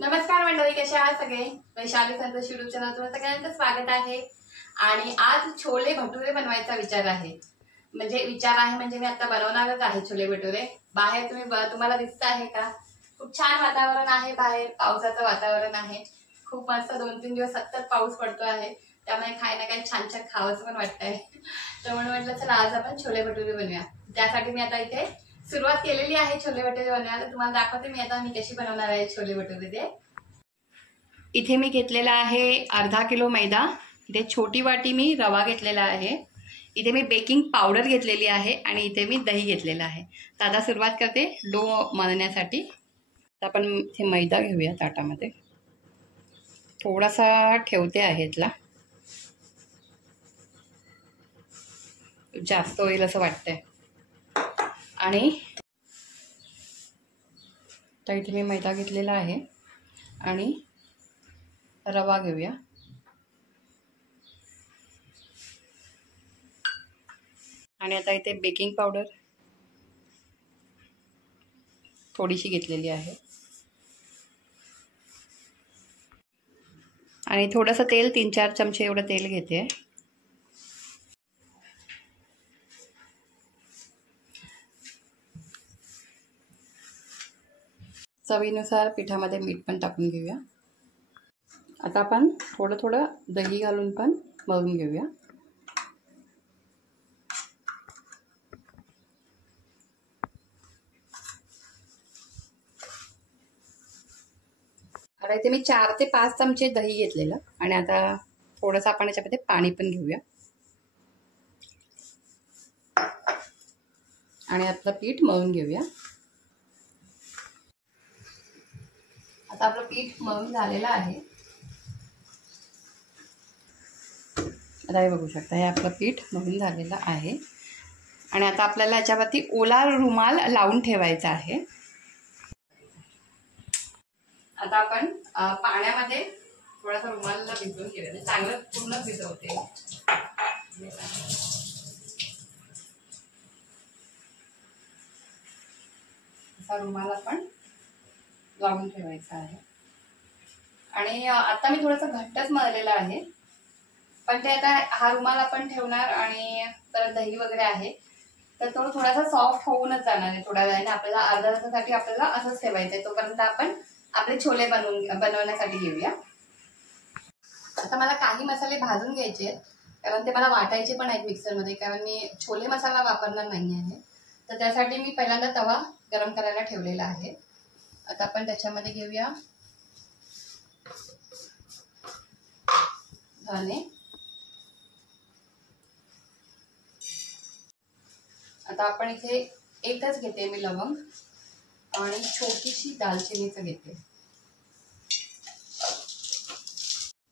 नमस्कार मंडळी, कसे आहात सगळे? वैशाली संतोष युट्यूब चॅनल तुमचं सगळ्यांचं स्वागत आहे। आणि आज छोले भटुरे बनवायचा विचार आहे। म्हणजे मी आता बनवणारच आहे छोले भटुरे। बाहेर तुम्हाला दिसत आहे का? खूप छान वातावरण आहे, बाहेर पावसाचं वातावरण आहे। खूप मस्त 2-3 दिवस सतत पाऊस पडतो आहे, त्यामुळे खायला काही छान छान खावंसं पण वाटतंय। तर म्हणून म्हटलं चला आज आपण छोले भटुरे बनवूया। त्यासाठी मी आता इथे सुरुवात केलेली आहे छोले भटुरे बनवायला। तुम्हाला दाखवते मी आता कशी बनवणार आहे छोले भटुरे ते। इथे मी घेतलेला आहे अर्धा किलो मैदा, इथे छोटी वाटी मी रवा घेतलेला आहे, इथे मी बेकिंग पावडर घेतलेली आहे आणि इथे मी दही घेतलेला आहे। तर आता सुरुवात करते डो मळण्यासाठी। तर आपण इथे मैदा घेऊया ताटामध्ये, थोडासा ठेवते आहे इथला, जास्त होईल असं वाटतंय। आणि तर इथे मी मैदा घेतलेला आहे आणि रवा घेऊया। आणि आता इथे बेकिंग पावडर थोडीशी घेतलेली आहे आणि थोडंसं तेल, 3-4 चमचे एवढं तेल घेते। चवीनुसार पिठामध्ये मीठ पण टाकून घेऊया। आता आपण थोडं थोडं दही घालून पण मळून घेऊया। आता इथे मी 4 ते 5 चमचे दही घेतलेलं आणि आता थोडंसं आपण याच्यामध्ये पाणी पण घेऊया आणि आपलं पीठ मळून घेऊया। आता आपलं पीठ मळून झालेलं आहे। आता हे बघू शकता, हे आपलं पीठ मळून झालेलं आहे आणि आता आपल्याला याच्यावरती ओला रुमाल लावून ठेवायचा आहे। आता आपण पाण्यामध्ये थोडासा रुमालला भिजवून घेऊया, चांगलं पूर्ण भिजवते। असा रुमाल आपण लावून ठेवायचा आहे। आणि आता मी थोडंसं घट्टच मळलेलं आहे, पण ते आता हा रुमाल आपण ठेवणार आणि परत दही वगैरे आहे तर तो थोडासा सॉफ्ट होऊनच जाणार आहे थोड्या वेळाने। आपल्याला अर्ध्या तासासाठी आपल्याला असंच ठेवायचं आहे, तोपर्यंत आपण आपले छोले बनवण्यासाठी घेऊया। आता मला काही मसाले भाजून घ्यायचे आहेत, कारण ते मला वाटायचे पण आहेत मिक्सरमध्ये, कारण मी छोले मसाला वापरणार नाही आहे। तर त्यासाठी मी पहिल्यांदा तवा गरम करायला ठेवलेला आहे। आता आपण त्याच्यामध्ये घेऊया धने, आता आपण इथे एकच घेते मी लवंग आणि छोटीशी दालचिनीचं घेते,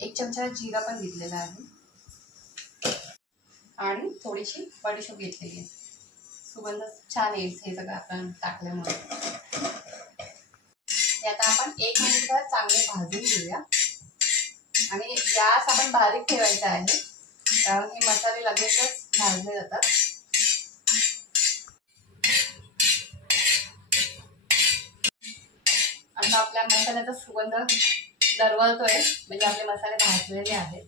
1 चमचा जिरा पण घेतलेला आहे आणि थोडीशी बडीशेप घेतलेली आहे। सुगंध छान येईल हे सगळं आपण टाकल्यामुळे। ते आता आपण 1 मिनिटभर चांगले भाजून घेऊया आणि गॅस आपण बारीक ठेवायचा आहे, कारण हे मसाले लगेचच भाजले जातात। आता आपल्या मसाल्याचा सुगंध दरवळतोय, म्हणजे आपले मसाले भाजलेले आहेत।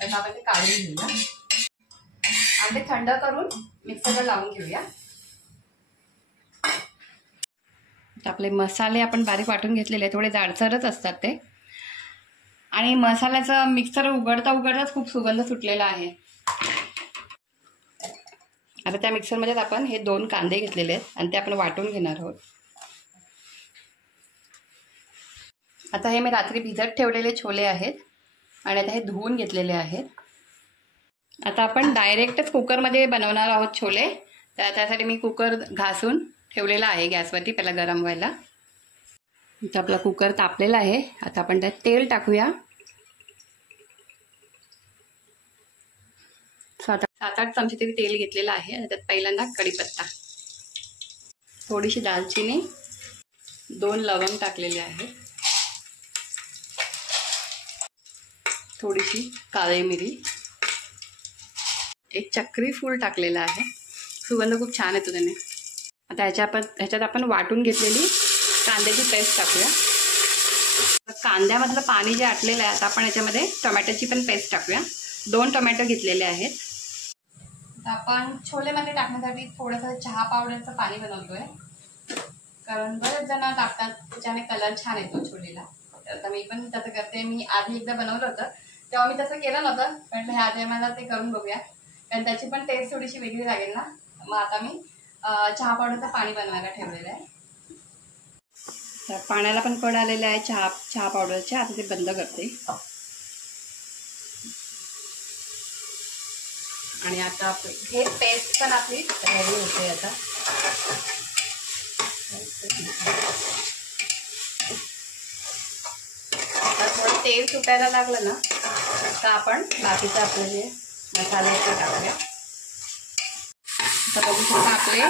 तर आपण ते काढून घेऊया आणि ते थंड करून मिक्सरला लावून घेऊया। आपले मसाले आपण बारीक वाटून घेतलेले, थोडे जाडसरच असतात ते, आणि मसाल्याचं मिक्सर उघडताच खूप सुगंध सुटलेला आहे। आता त्या मिक्सरमध्ये आपण हे 2 कांदे घेतलेले आहेत आणि ते आपण वाटून घेणार आहोत। आता हे मी रात्री भिजत ठेवलेले छोले आहेत आणि आता हे धुवून घेतलेले आहेत। आता आपण डायरेक्टच कुकरमध्ये बनवणार आहोत छोले, तर त्यासाठी मी कुकर घासून ठेवलेला आहे गॅसवरती, पहिला गरम व्हायला। तर आपला कुकर तापलेला आहे। आता आपण त्यात तेल टाकूया, 7-8 चमचे तरी तेल घेतलेलं आहे। त्यात पहिल्यांदा कढीपत्ता, थोडीशी दालचिनी, 2 लवंग टाकलेले आहेत, थोडीशी काळी मिरी, 1 चक्री फूल टाकलेला आहे, सुगंध खूप छान येतो त्याने। आता ह्याच्यात आपण वाटून घेतलेली कांद्याची पेस्ट टाकूया। कांद्यामधलं पाणी जे आटलेलं आहे आता आपण याच्यामध्ये टोमॅटोची पण पेस्ट टाकूया. 2 टोमॅटो घेतलेले आहेत. आपण छोलेमध्ये टाकण्यासाठी थोडंसं चहा पावडरचं पाणी बनवतोय, कारण बरेच जण टाकतात, त्याच्याने कलर छान येतो छोलेला. तर आता मी पण तसं करते. मी आधी एकदा बनवलं होतं तेव्हा मी तसं केलं नव्हतं, पण ह्या टायमाला ते करून बघूया, कारण त्याची पण टेस्ट थोडीशी वेगळी लागेल ना. मग आता मी चहा पावडरचं पाणी बनवायला ठेवलेलं आहे. तर पाण्याला पण कड आलेलं आहे चहा पावडरचे. आता ते बंद करते. आणि आता हे पेस्ट पण आपली रेडी होते. आता थोडं तेल सुटायला लागलं ना तर आपण बाकीचं आपलं जे मसाले ते टाकूया. तर बघू शकता आपले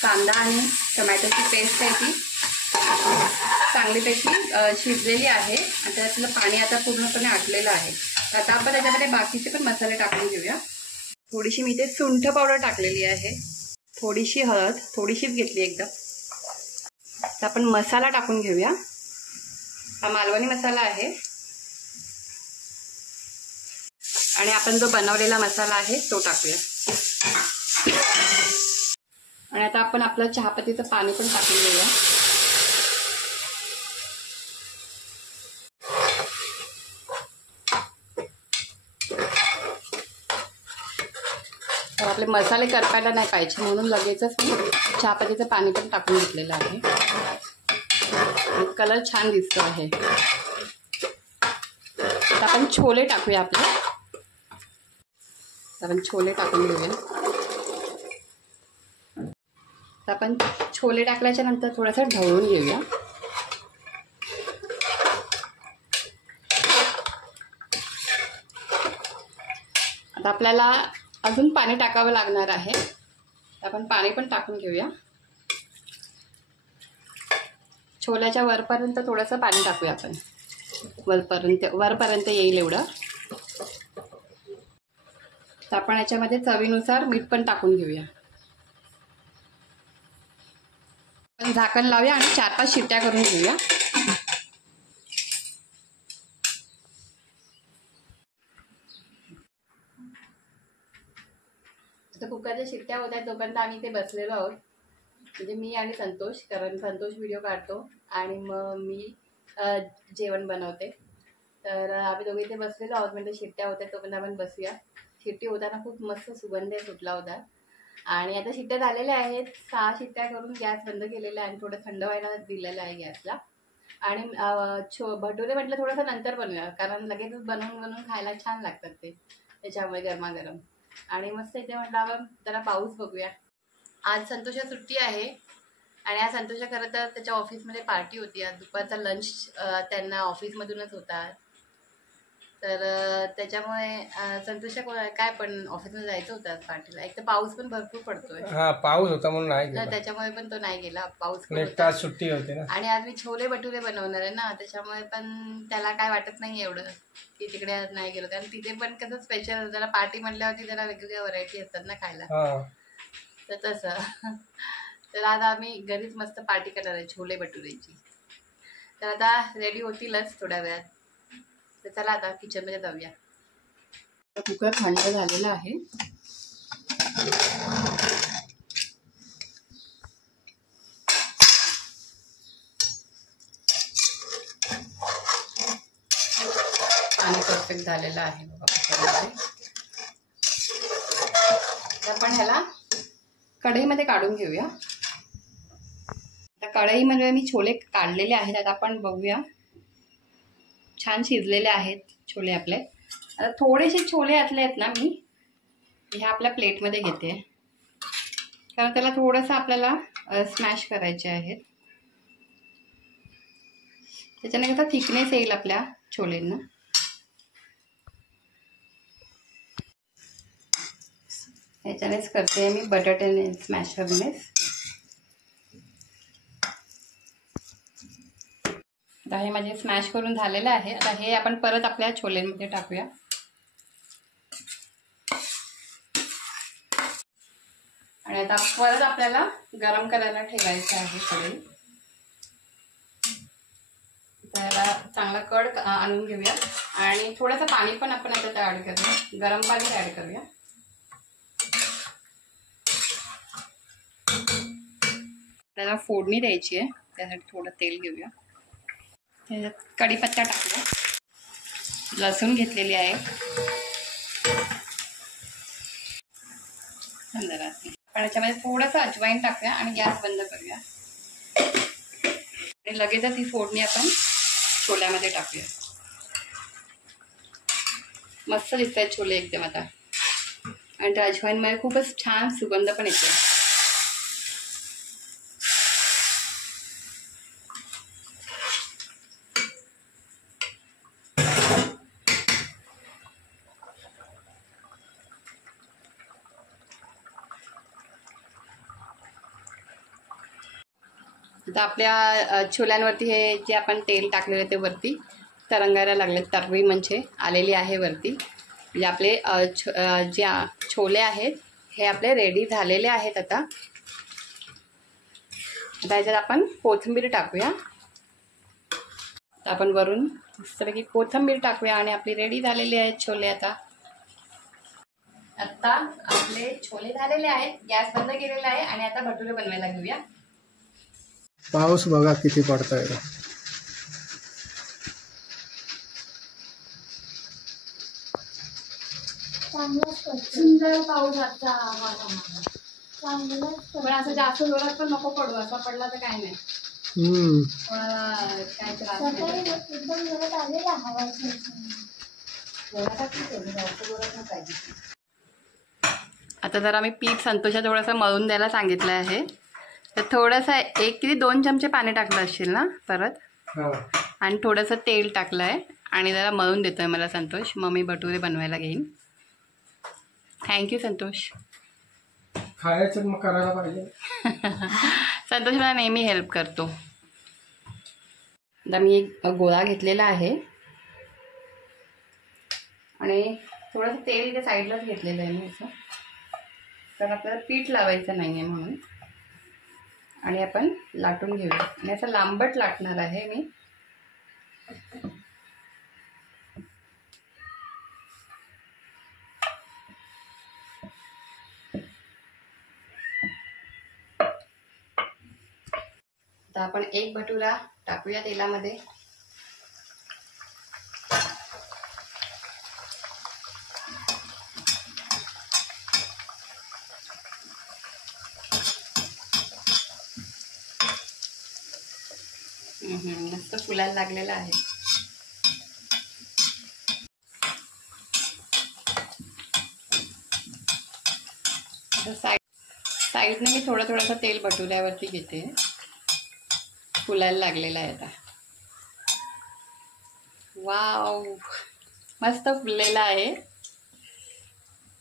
कांदा आणि टोमॅटोची पेस्ट आहे ती चांगलीपैकी शिजलेली आहे. आणि त्यातलं पाणी आता पूर्णपणे आटलेलं आहे. आता आपण त्याच्यामध्ये बाकीचे पण मसाले टाकून घेऊया. थोडीशी मी इथे सुंठ पावडर टाकलेली आहे, थोडीशी हळद, थोडीशीच घेतली एकदम. तर आपण मसाला टाकून घेऊया. हा मालवणी मसाला आहे आणि आपण जो बनवलेला मसाला आहे तो टाकूया. आणि आता आपण आपलं चहापत्तीचं पाणी पण टाकून घेऊया. तर आपले मसाले करपायला नाही पाहिजे म्हणून लगेचच मी चहापत्तीचं पाणी पण टाकून घेतलेलं आहे. कलर छान दिसतो आहे. आता आपण छोले टाकूया आपले. आपण छोले टाकून घेऊया. तर आपण छोले टाकल्याच्या नंतर थोडंसं ढवळून घेऊया. आता आपल्याला अजून पाणी टाकावं लागणार आहे. आपण पाणी पण टाकून घेऊया. छोल्याच्या वरपर्यंत थोडंसं पाणी टाकूया आपण, वरपर्यंत येईल एवढं. तर आपण याच्यामध्ये चवीनुसार मीठ पण टाकून घेऊया. आपण झाकण लावूया आणि 4-5 शिट्ट्या करून घेऊया. तर कुकरच्या शिट्ट्या होत आहेत तोपर्यंत आम्ही इथे बसलेलो आहोत. म्हणजे मी आणि संतोष, कारण संतोष व्हिडिओ काढतो आणि मग मी जेवण बनवते. तर आम्ही दोघे इथे बसलेलो आहोत. म्हणजे शिट्ट्या होत्या तोपर्यंत आपण बसूया. शिट्टी होताना खूप मस्त सुगंध सुटला होता. आणि आता शिट्ट्या झालेल्या आहेत. 6 शिट्ट्या करून गॅस बंद केलेला आहे आणि थोडं थंड व्हायला दिलेलं आहे गॅसला. आणि भटुरे म्हटलं थोडंसं नंतर बनवूया, कारण लगेचच बनवून खायला छान लागतात ते, त्याच्यामुळे गरमागरम. आणि मस्त इथे म्हटलं जरा पाऊस बघूया. आज संतोषा सुट्टी आहे आणि आज संतोषा खरं तर त्याच्या ऑफिसमध्ये पार्टी होती. आज दुपारचा लंच त्यांना ऑफिसमधूनच होता. तर त्याच्यामुळे संतोषा काय पण ऑफिसमध्ये जायचं होतं पार्टीला. एक तर पाऊस पण भरपूर पडतोय. पाऊस होता म्हणून नाही गेला. त्याच्यामुळे पण तो नाही गेला. पाऊस पण एक तास सुट्टी होती ना. आणि आज मी छोले भटुरे बनवणार आहे ना, त्याच्यामुळे पण त्याला काय वाटत नाही एवढं की तिकडे नाही गेलो. कारण तिथे पण कसं स्पेशल, जरा पार्टी म्हटल्यावरती जरा वेगवेगळ्या व्हरायटी असतात ना खायला. तर तसं तर आज आम्ही घरीच मस्त पार्टी करणार आहे छोले भटुरेची. तर आता रेडी होतीलच थोड्या वेळात. तर चला आता किचनमध्ये जाऊया. कुकर थंड झालेला आहे. पाणी परफेक्ट झालेलं आहे बघा. आपण ह्याला कढईमध्ये काढून घेऊया. आता कढईमध्ये मी छोले काढलेले आहेत. आता आपण बघूया. छान शिजलेले आहेत छोले आपले. आता थोडेसे छोले घातले आहेत ना मी हे आपल्या प्लेटमध्ये घेते, कारण त्याला थोडंसं आपल्याला स्मॅश करायचे आहेत. त्याच्याने कसं थिकनेस येईल आपल्या छोलेंना. याच्यानेच करते मी, बटाट्याने स्मॅश करूनच. आता हे माझे स्मॅश करून झालेलं आहे. आता हे आपण परत आपल्या छोलेंमध्ये टाकूया. आणि आता परत आपल्याला गरम करायला ठेवायचं आहे कढई. आता याला चांगला कड आणून घेऊया आणि थोडंसं पाणी पण आपण आता ऍड करूया, गरम पाणी ऍड करूया. त्याला फोडणी द्यायची आहे, त्यासाठी थोडं तेल घेऊया. त्याच्यात कढीपत्ता टाकूया, लसूण घेतलेली आहे जरा. पण याच्यामध्ये थोडंसं अजवाईन टाकूया आणि गॅस बंद करूया आणि लगेचच ही फोडणी आपण छोल्यामध्ये टाकूया. मस्त दिसत आहेत छोले एकदम आता. आणि त्या अजवाईनमध्ये खूपच छान सुगंध पण येतो. आता आपल्या छोल्यांवरती हे जे आपण तेल टाकलेलं ते वरती तरंगायला लागले, तरवी म्हणजे आलेली आहे वरती. म्हणजे आपले जे छोले आहेत हे आपले रेडी झालेले आहेत. आता याच्यात आपण कोथिंबीर टाकूया. आपण वरून मस्तपैकी कोथिंबीर टाकूया आणि आपली रेडी झालेली आहेत छोले. आता आपले छोले झालेले आहेत, गॅस बंद केलेला आहे आणि आता भटुरे बनवायला घेऊया. पाऊस बघा किती पडतोय. सुंदर पाऊस आता. पण असं जास्त जोरात पण नको पडू, असा पडला तर काय नाही. काय त्रास आता जरा मी पीठ संतोषा थोडंसं मळून द्यायला सांगितलं आहे. तर थोडंसं 1 किंवा 2 चमचे पाणी टाकलं असेल ना परत, आणि थोडंसं तेल टाकलं आहे आणि जरा मळून देतोय मला संतोष. मग मी भटुरे बनवायला घेईन. थँक्यू संतोष. खायचं मग करायला पाहिजे. संतोष मला नेहमी हेल्प करतो. आता मी एक गोळा घेतलेला आहे आणि थोडंसं तेल इथे साईडलाच घेतलेलं आहे मी असं, तर आपल्याला पीठ लावायचं नाही आहे म्हणून. आणि आपण लाटून घेऊया आणि असं लांबट लाटणार आहे मी. आता आपण एक भटुरा टाकूया तेलामध्ये. मस्त फुलायला लागलेला आहे. आता साईडने मी थोडंसं तेल भटुऱ्यावरती घेते. फुलायला लागलेला आहे आता. वाव, मस्त फुललेला आहे.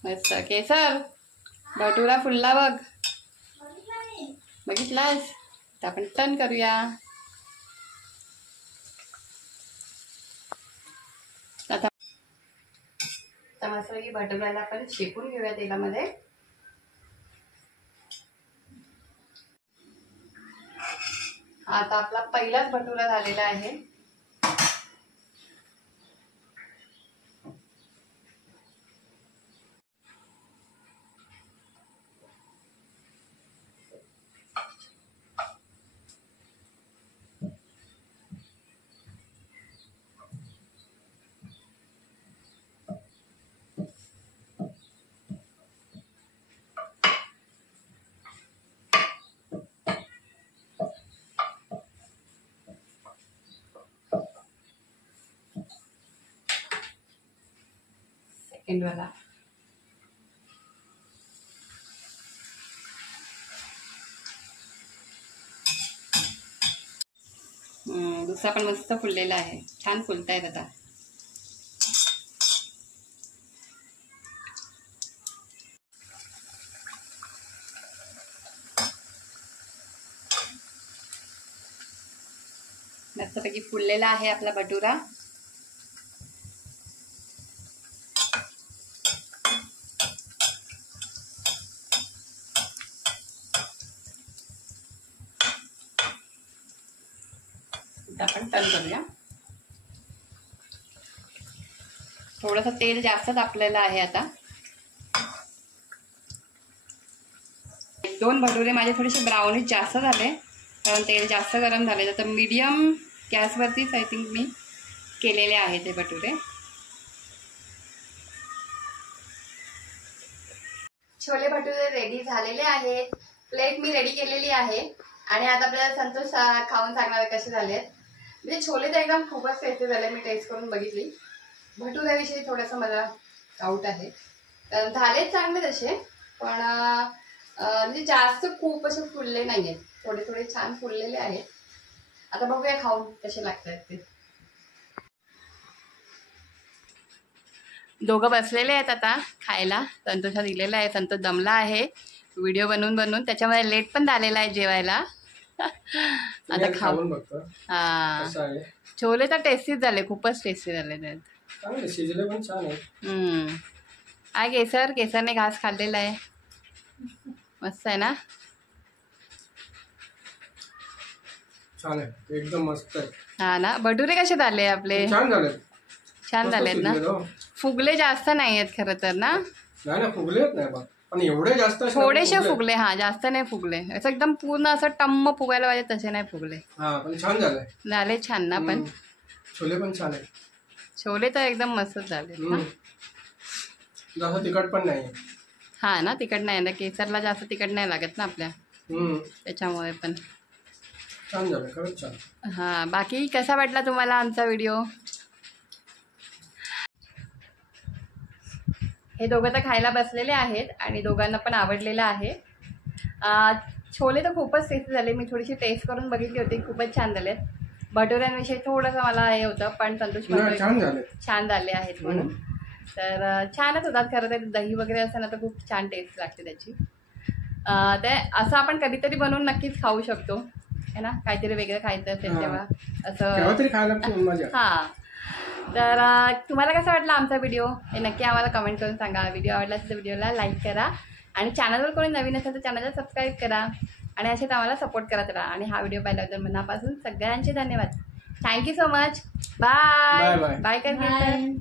मस्त. केसर, भटुरा फुलला बघ. बघितलास? तर आपण टर्न करूया. आता मस्त की भटुऱ्याला आपण शेकून घेऊया तेलामध्ये. आता आपला पहिलाच भटुरा झालेला आहे. सेकंड वाला. दुसरा पण मस्त फुललेला आहे. छान फुलतायत आता. मस्तपैकी फुललेला आहे आपला भटुरा. आपण टर्न करूया. थोडंसं तेल जास्त तापलेलं आहे आता. 2 भटुरे माझे थोडेसे ब्राउनिश जास्त झाले कारण तेल जास्त गरम झाले. तर मीडियम गॅसवरतीच आय थिंक मी केलेले आहे ते भटुरे. छोले भटुरे रेडी झालेले आहेत. प्लेट मी रेडी केलेली आहे आणि आता आपल्याला संतोष खाऊन सांगणार कसे झालेत. म्हणजे छोले तर एकदम खूपच टेस्टी झाले. मी टेस्ट करून बघितली. भटुऱ्याविषयी थोडंसं मला डाऊट आहे. तर झालेच चांगले तसे, पण म्हणजे जास्त खूप असे फुलले नाही आहेत. थोडे थोडे छान फुललेले आहेत. आता बघूया खाऊन कसे लागतात ते. दोघं बसलेले आहेत आता खायला. संतोषा दिलेला आहे. संतोष दमला आहे व्हिडिओ बनवून बनवून, त्याच्यामुळे लेट पण झालेला आहे जेवायला. आता खाऊन बघतो. हा, छोले तर टेस्टीच झाले, खूपच टेस्टी झाले. शिजले पण छान आहे. आहे केसरने घास खाल्लेला आहे. मस्त आहे ना. छान आहे, एकदम मस्त आहे. हा ना. भटुरे कसे झाले आपले? छान झालेत ना. फुगले जास्त नाही आहेत खरं तर ना. नाही फुगलेच नाही पण एवढे जास्त थोडेसे फुगले. हा, जास्त नाही फुगले. असं एकदम पूर्ण असं टम्म फुगायला पाहिजे तसे नाही फुगले. हा, पण छान झाले छान ना. पण छोले पण छान आहे. छोले तर एकदम मस्तच झाले. जास्त तिखट पण नाही. हा ना, तिखट नाही ना. केसरला जास्त तिखट नाही लागत ना आपल्या, त्याच्यामुळे पण छान झालं, खरंच छान. हा, बाकी कसा वाटला तुम्हाला आमचा व्हिडिओ? हे दोघं तर खायला बसलेले आहेत आणि दोघांना पण आवडलेलं आहे. छोले तर खूपच टेस्टी झाले. मी थोडीशी टेस्ट करून बघितली होती, खूपच छान झालेत. भटुऱ्यांविषयी थोडंसं मला हे होतं, पण संतोष छान झाले आहेत म्हणून. तर छानच होतात खरं तर. दही वगैरे असं ना तर खूप छान टेस्ट लागते त्याची. ते असं आपण कधीतरी बनवून नक्कीच खाऊ शकतो है ना. काहीतरी वेगळं खायचं असेल तेव्हा असं. हां, तर तुम्हाला कसा वाटला आमचा व्हिडिओ हे नक्की आम्हाला कमेंट करून सांगा. व्हिडिओ आवडला असेल तर व्हिडिओला लाईक करा आणि चॅनलवर कोणी नवीन असेल तर चॅनलला सबस्क्राईब करा आणि असेच आम्हाला सपोर्ट करत राहा. आणि हा व्हिडिओ पाहिल्याबद्दल मनापासून सगळ्यांचे धन्यवाद. Thank you so much. Bye bye.